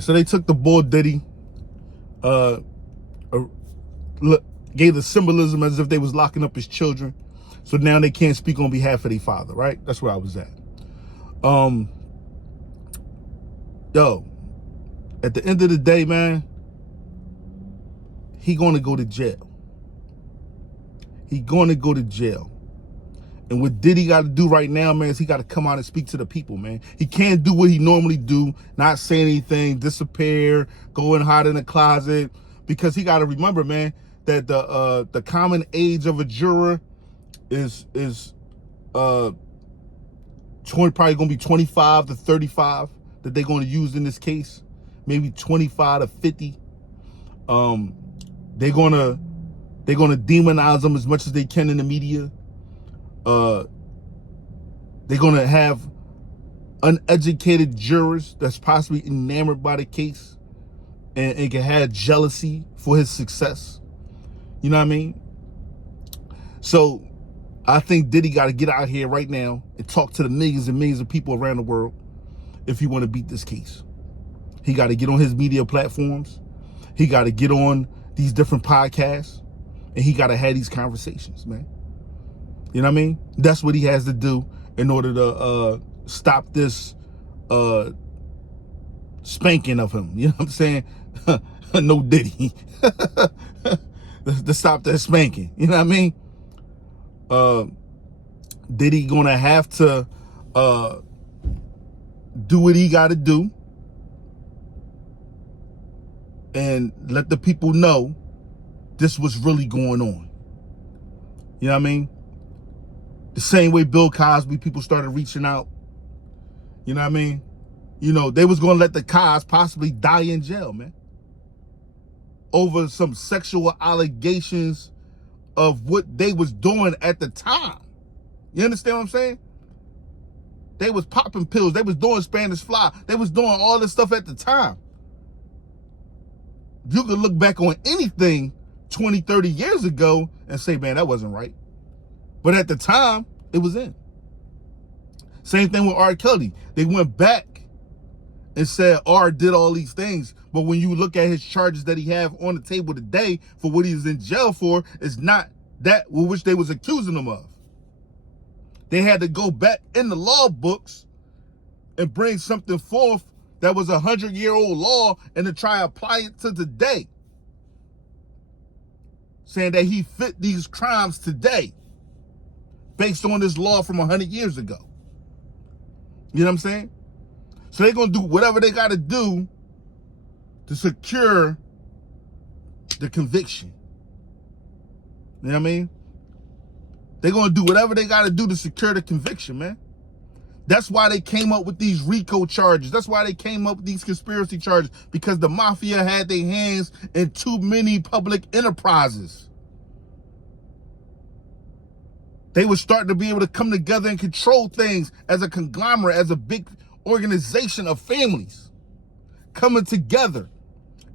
So they took the bull Diddy, uh, gave the symbolism as if they was locking up his children. So now they can't speak on behalf of their father, right? That's where I was at. Yo, at the end of the day, man, he gonna go to jail. He gonna go to jail. And what Diddy got to do right now, man, is he got to come out and speak to the people, man. He can't do what he normally do, not say anything, disappear, go and hide in the closet, because he got to remember, man, that the common age of a juror is 20, probably gonna be 25 to 35 that they're going to use in this case, maybe 25 to 50. They're gonna demonize them as much as they can in the media. They're gonna have uneducated jurors that's possibly enamored by the case and can have jealousy for his success. You know what I mean? So I think Diddy got to get out here right now and talk to the millions and millions of people around the world if he want to beat this case. He got to get on his media platforms. He got to get on these different podcasts, and he got to have these conversations, man. You know what I mean? That's what he has to do in order to stop this spanking of him. You know what I'm saying? No Diddy. To stop that spanking. You know what I mean? Diddy gonna have to do what he got to do and let the people know this was really going on. You know what I mean? The same way Bill Cosby, people started reaching out. You know what I mean? You know, they was going to let the Cos possibly die in jail, man, over some sexual allegations of what they was doing at the time. You understand what I'm saying? They was popping pills. They was doing Spanish fly. They was doing all this stuff at the time. You could look back on anything 20, 30 years ago and say, man, that wasn't right. But at the time, it was in. Same thing with R. Kelly. They went back and said R did all these things. But when you look at his charges that he have on the table today for what he was in jail for, it's not that which they was accusing him of. They had to go back in the law books and bring something forth that was 100-year-old law and to try to apply it to today, saying that he fit these crimes today based on this law from 100 years ago. You know what I'm saying? So they're going to do whatever they got to do to secure the conviction. You know what I mean? They're going to do whatever they got to do to secure the conviction, man. That's why they came up with these RICO charges. That's why they came up with these conspiracy charges, because the mafia had their hands in too many public enterprises. They were starting to be able to come together and control things as a conglomerate, as a big organization of families coming together.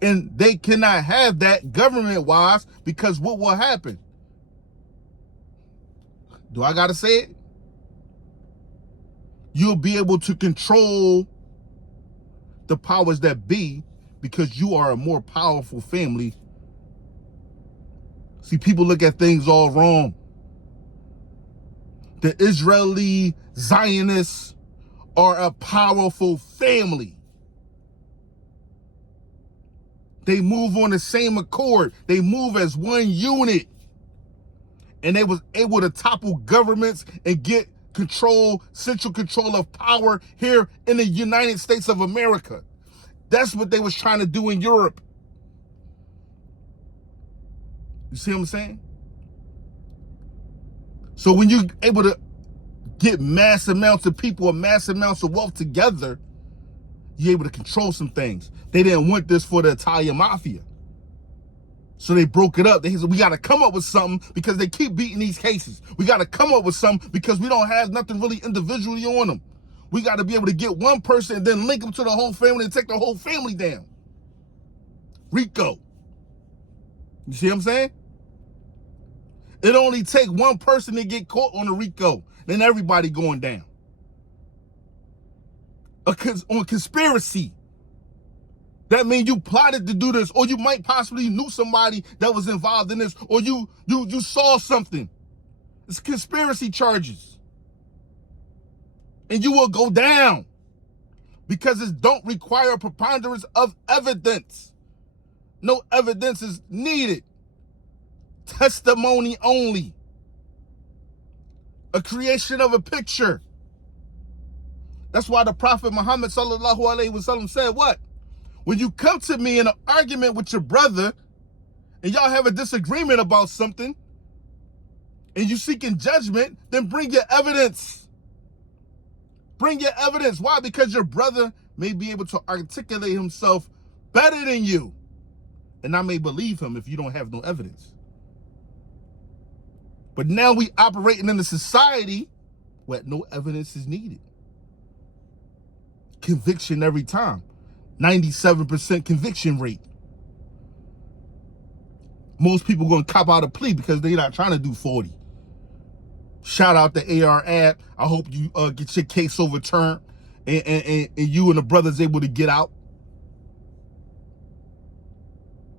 And they cannot have that government-wise, because what will happen? Do I got to say it? You'll be able to control the powers that be because you are a more powerful family. See, people look at things all wrong. The Israeli Zionists are a powerful family. They move on the same accord. They move as one unit. And they was able to topple governments and get central control of power here in the United States of America. That's what they was trying to do in Europe. You see what I'm saying? So when you're able to get mass amounts of people or mass amounts of wealth together, you're able to control some things. They didn't want this for the Italian mafia. So they broke it up. They said, we got to come up with something because they keep beating these cases. We got to come up with something because we don't have nothing really individually on them. We got to be able to get one person and then link them to the whole family and take the whole family down. RICO. You see what I'm saying? It only take one person to get caught on a RICO, then everybody going down. On conspiracy. That means you plotted to do this, or you might possibly knew somebody that was involved in this, or you saw something. It's conspiracy charges. And you will go down because it don't require a preponderance of evidence. No evidence is needed. Testimony only. A creation of a picture. That's why the Prophet Muhammad sallallahu alaihi wasallam said what? When you come to me in an argument with your brother and y'all have a disagreement about something and you seeking judgment, then bring your evidence. Bring your evidence. Why? Because your brother may be able to articulate himself better than you. And I may believe him if you don't have no evidence. But now we operating in a society where no evidence is needed. Conviction every time. 97% conviction rate. Most people going to cop out a plea because they're not trying to do 40. Shout out to AR Ab. I hope you get your case overturned and you and the brothers able to get out.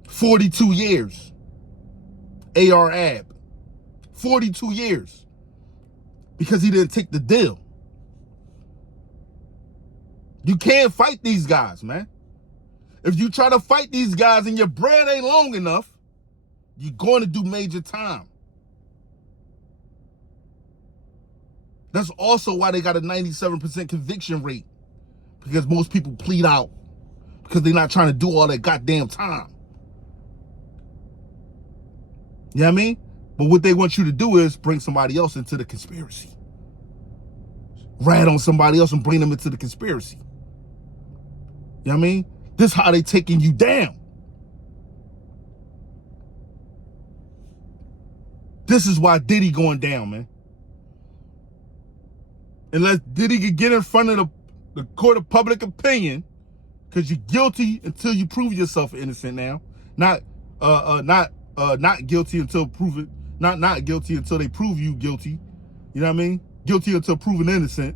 42 years. AR Ab. 42 years. Because he didn't take the deal. You can't fight these guys, man. If you try to fight these guys and your bread ain't long enough, you're going to do major time. That's also why they got a 97% conviction rate. Because most people plead out. Because they're not trying to do all that goddamn time. You know what I mean? But what they want you to do is bring somebody else into the conspiracy. Rat on somebody else and bring them into the conspiracy. You know what I mean? This is how they taking you down. This is why Diddy going down, man. Unless Diddy could get in front of the court of public opinion, because you're guilty until you prove yourself innocent now. Not guilty until proven, not guilty until they prove you guilty. You know what I mean? Guilty until proven innocent.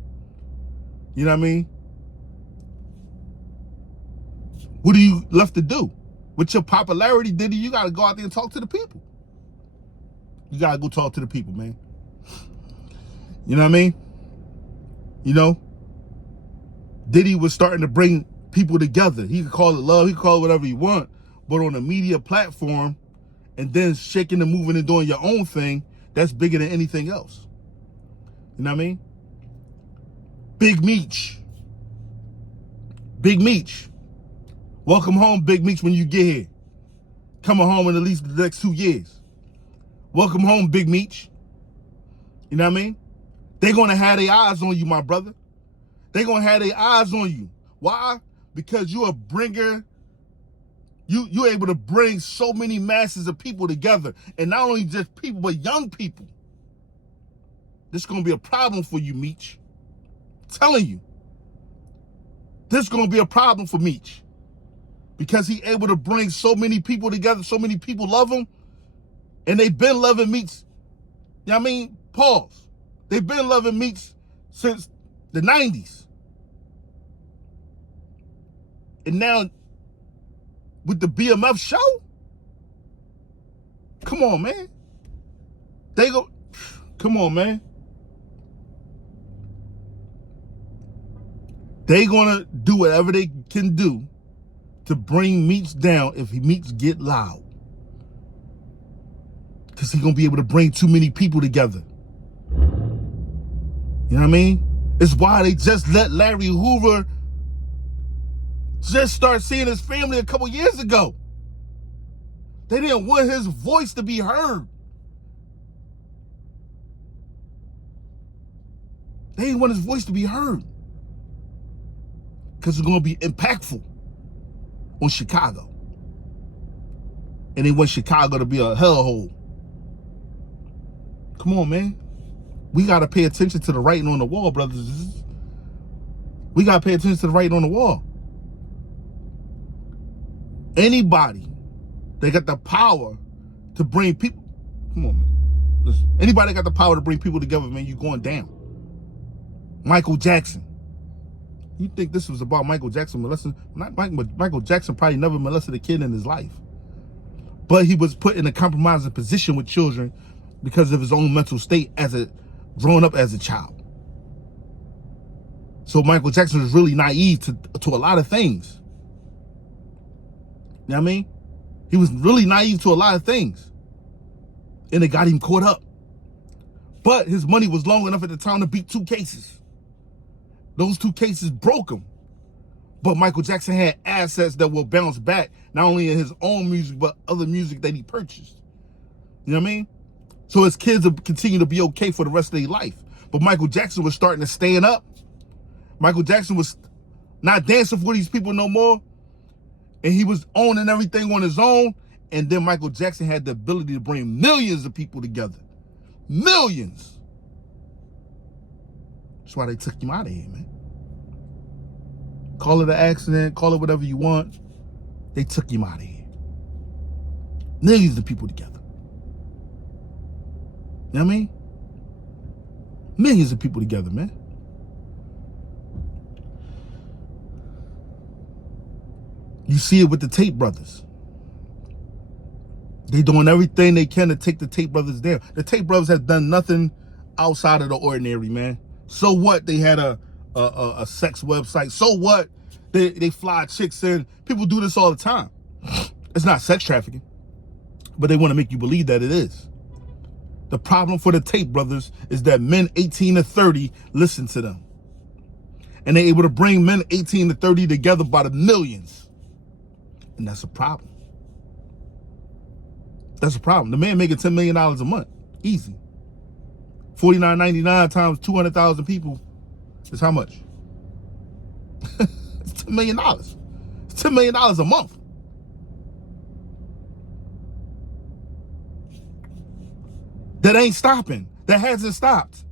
You know what I mean? What are you left to do? With your popularity, Diddy, you got to go out there and talk to the people. You got to go talk to the people, man. You know what I mean? You know? Diddy was starting to bring people together. He could call it love. He could call it whatever you want. But on a media platform, and then shaking and moving and doing your own thing, that's bigger than anything else. You know what I mean? Big Meech. Big Meech. Welcome home, Big Meech, when you get here. Coming home in at least the next 2 years. Welcome home, Big Meech. You know what I mean? They're going to have their eyes on you, my brother. They're going to have their eyes on you. Why? Because you're a bringer. You're able to bring so many masses of people together. And not only just people, but young people. This is going to be a problem for you, Meech. I'm telling you. This is going to be a problem for Meech. Because he able to bring so many people together, so many people love him, and they've been loving Meech. You know what I mean? Pause. They've been loving Meech since the 90s. And now, with the BMF show? Come on, man. Come on, man. They gonna do whatever they can do to bring Meech down if Meech get loud. Because he's going to be able to bring too many people together. You know what I mean? It's why they just let Larry Hoover just start seeing his family a couple years ago. They didn't want his voice to be heard. They didn't want his voice to be heard. Because it's going to be impactful on Chicago. And they want Chicago to be a hellhole. Come on, man. We got to pay attention to the writing on the wall, brothers. We got to pay attention to the writing on the wall. Anybody that got the power to bring people, come on, man. Listen, anybody that got the power to bring people together, man, you going down. Michael Jackson. You think this was about Michael Jackson molesting? Michael Jackson probably never molested a kid in his life. But he was put in a compromising position with children because of his own mental state growing up as a child. So Michael Jackson was really naive to a lot of things. You know what I mean? He was really naive to a lot of things. And it got him caught up. But his money was long enough at the time to beat 2 cases. Those 2 cases broke him. But Michael Jackson had assets that will bounce back, not only in his own music, but other music that he purchased. You know what I mean? So his kids will continue to be okay for the rest of their life. But Michael Jackson was starting to stand up. Michael Jackson was not dancing for these people no more. And he was owning everything on his own. And then Michael Jackson had the ability to bring millions of people together. Millions. That's why they took him out of here, man. Call it an accident, call it whatever you want. They took him out of here. Millions of people together. You know what I mean? Millions of people together, man. You see it with the Tate brothers. They doing everything they can to take the Tate brothers down. The Tate brothers have done nothing outside of the ordinary, man. So what? They had a sex website. So what? They fly chicks in. People do this all the time. It's not sex trafficking, but they want to make you believe that it is. The problem for the Tate brothers is that men 18 to 30 listen to them. And they're able to bring men 18 to 30 together by the millions. And that's a problem. That's a problem. The man making $10 million a month. Easy. $49.99 times 200,000 people is how much? It's $10 million. It's $10 million a month. That ain't stopping. That hasn't stopped.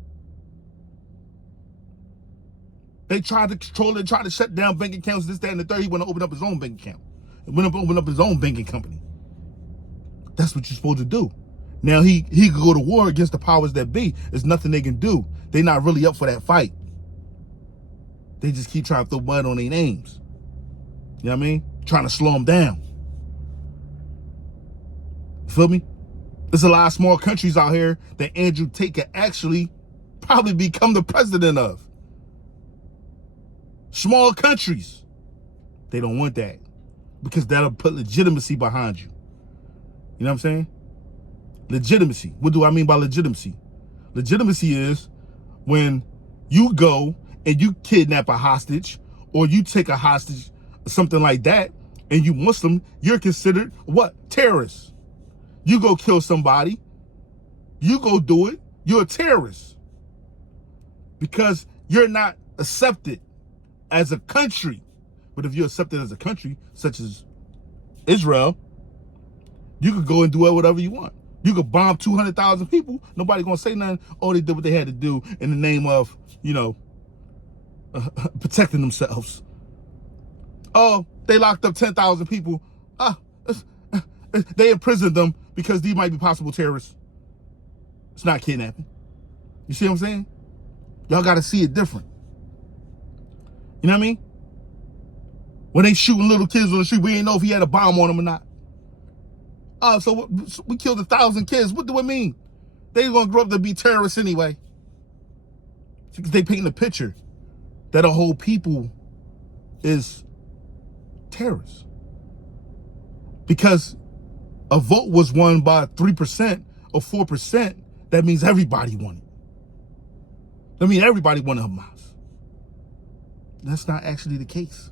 They tried to control it, tried to shut down bank accounts, this, that, and the third. He went to open up his own bank account. He went up and opened up his own banking company. That's what you're supposed to do. Now he could go to war against the powers that be. There's nothing they can do. They're not really up for that fight. They just keep trying to throw mud on their names. You know what I mean? Trying to slow them down. You feel me? There's a lot of small countries out here that Andrew Tate could actually probably become the president of. Small countries. They don't want that because that'll put legitimacy behind you. You know what I'm saying? Legitimacy. What do I mean by legitimacy? Legitimacy is when you go and you kidnap a hostage or you take a hostage, something like that, and you Muslim, you're considered what? Terrorists. You go kill somebody, you go do it, you're a terrorist. Because you're not accepted as a country. But if you're accepted as a country, such as Israel, you could go and do whatever you want. You could bomb 200,000 people. Nobody gonna say nothing. Oh, they did what they had to do in the name of, protecting themselves. Oh, they locked up 10,000 people. They imprisoned them because these might be possible terrorists. It's not kidnapping. You see what I'm saying? Y'all got to see it different. You know what I mean? When they shooting little kids on the street, we ain't know if he had a bomb on him or not. So we killed 1,000 kids. What do it mean? They gonna grow up to be terrorists anyway. Because they paint the picture that a whole people is terrorists. Because a vote was won by 3% or 4%, that means everybody won it. That means everybody wanted Hamas. That's not actually the case.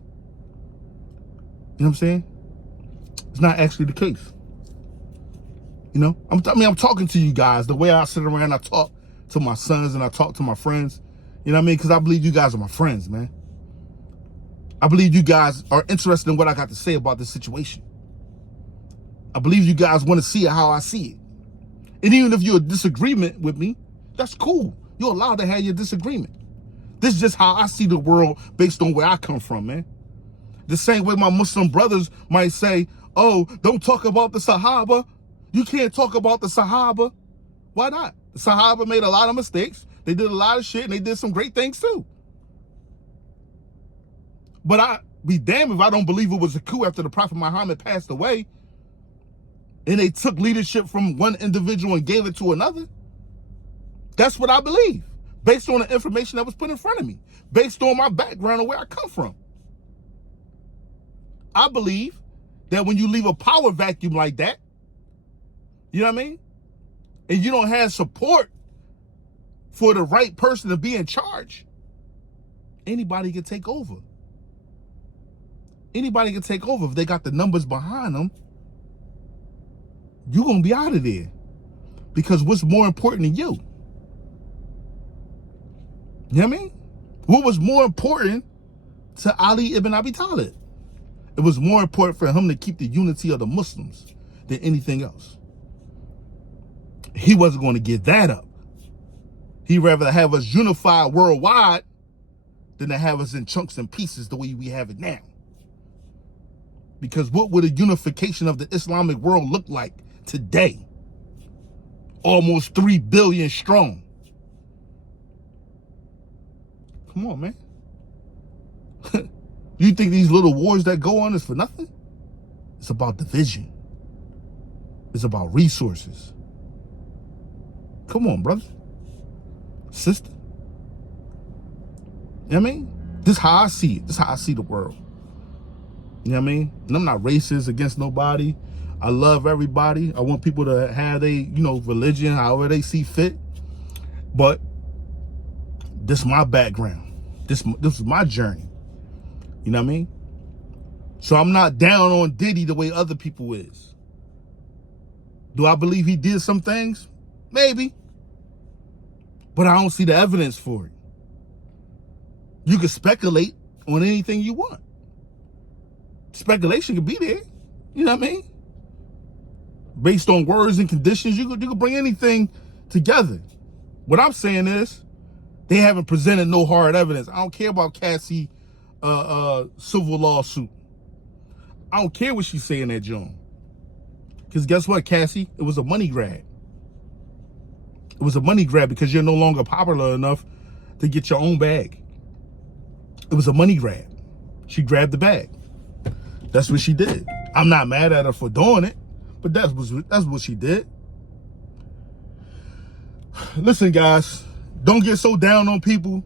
You know what I'm saying? It's not actually the case. You know, I'm talking to you guys the way I sit around, I talk to my sons and I talk to my friends. You know what I mean? Because I believe you guys are my friends, man. I believe you guys are interested in what I got to say about this situation. I believe you guys want to see it how I see it. And even if you're in disagreement with me, that's cool. You're allowed to have your disagreement. This is just how I see the world based on where I come from, man. The same way my Muslim brothers might say, oh, don't talk about the Sahaba. You can't talk about the Sahaba. Why not? The Sahaba made a lot of mistakes. They did a lot of shit and they did some great things too. But I be damned if I don't believe it was a coup after the Prophet Muhammad passed away and they took leadership from one individual and gave it to another. That's what I believe, based on the information that was put in front of me, based on my background and where I come from. I believe that when you leave a power vacuum like that, you know what I mean, and you don't have support for the right person to be in charge, anybody can take over. Anybody can take over if they got the numbers behind them. You're going to be out of there. Because what's more important than you? You know what I mean? What was more important to Ali ibn Abi Talib? It was more important for him to keep the unity of the Muslims than anything else. He wasn't going to give that up. He'd rather have us unified worldwide than to have us in chunks and pieces the way we have it now. Because what would a unification of the Islamic world look like today? Almost 3 billion strong. Come on, man. You think these little wars that go on is for nothing? It's about division. It's about resources. Come on, brother. Sister. You know what I mean? This is how I see it. This is how I see the world. You know what I mean? And I'm not racist against nobody. I love everybody. I want people to have their, religion, however they see fit. But this is my background. This is my journey. You know what I mean? So I'm not down on Diddy the way other people is. Do I believe he did some things? Maybe. But I don't see the evidence for it. You can speculate on anything you want. Speculation could be there. You know what I mean? Based on words and conditions, you could bring anything together. What I'm saying is, they haven't presented no hard evidence. I don't care about Cassie civil lawsuit. I don't care what she's saying that John. Because guess what, Cassie? It was a money grab. It was a money grab because you're no longer popular enough to get your own bag. It was a money grab. She grabbed the bag. That's what she did. I'm not mad at her for doing it, but that's what she did. Listen, guys, don't get so down on people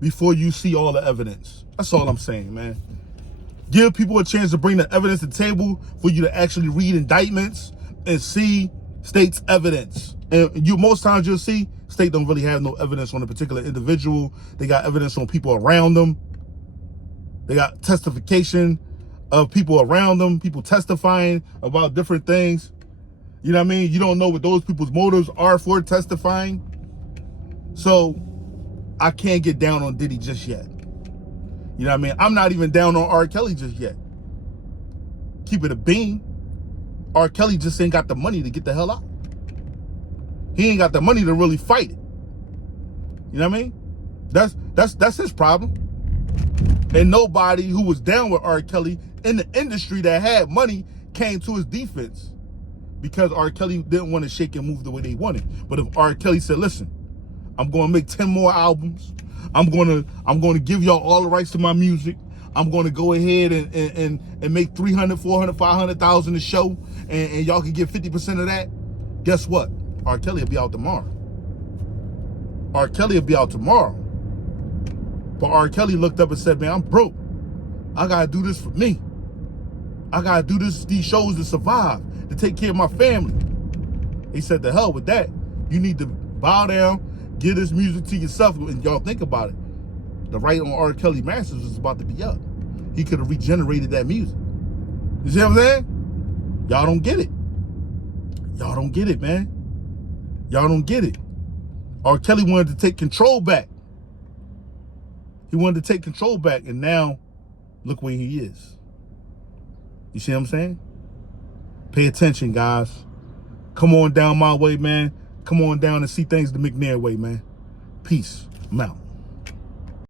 before you see all the evidence. That's all I'm saying, man. Give people a chance to bring the evidence to the table for you to actually read indictments and see state's evidence. And most times you'll see state don't really have no evidence on a particular individual. They got evidence on people around them. They got testification of people around them, people testifying about different things. You know what I mean? You don't know what those people's motives are for testifying. So I can't get down on Diddy just yet. You know what I mean? I'm not even down on R. Kelly just yet. Keep it a bean. R. Kelly just ain't got the money to get the hell out. He ain't got the money to really fight it. You know what I mean? That's his problem. And nobody who was down with R. Kelly in the industry that had money came to his defense because R. Kelly didn't want to shake and move the way they wanted. But if R. Kelly said, listen, I'm going to make 10 more albums. I'm going to give y'all all the rights to my music. I'm going to go ahead and make 300, 400, 500,000 a show, and y'all can get 50% of that. Guess what? R. Kelly will be out tomorrow. R. Kelly will be out tomorrow. But R. Kelly looked up and said, man, I'm broke. I got to do this for me. I got to do these shows to survive, to take care of my family. He said, the hell with that. You need to bow down, give this music to yourself. And y'all think about it. The right on R. Kelly Masters was about to be up. He could have regenerated that music. You see what I'm saying? Y'all don't get it. Y'all don't get it, man. Y'all don't get it. R. Kelly wanted to take control back. He wanted to take control back, and now look where he is. You see what I'm saying? Pay attention, guys. Come on down my way, man. Come on down and see things the McNair way, man. Peace. I'm out.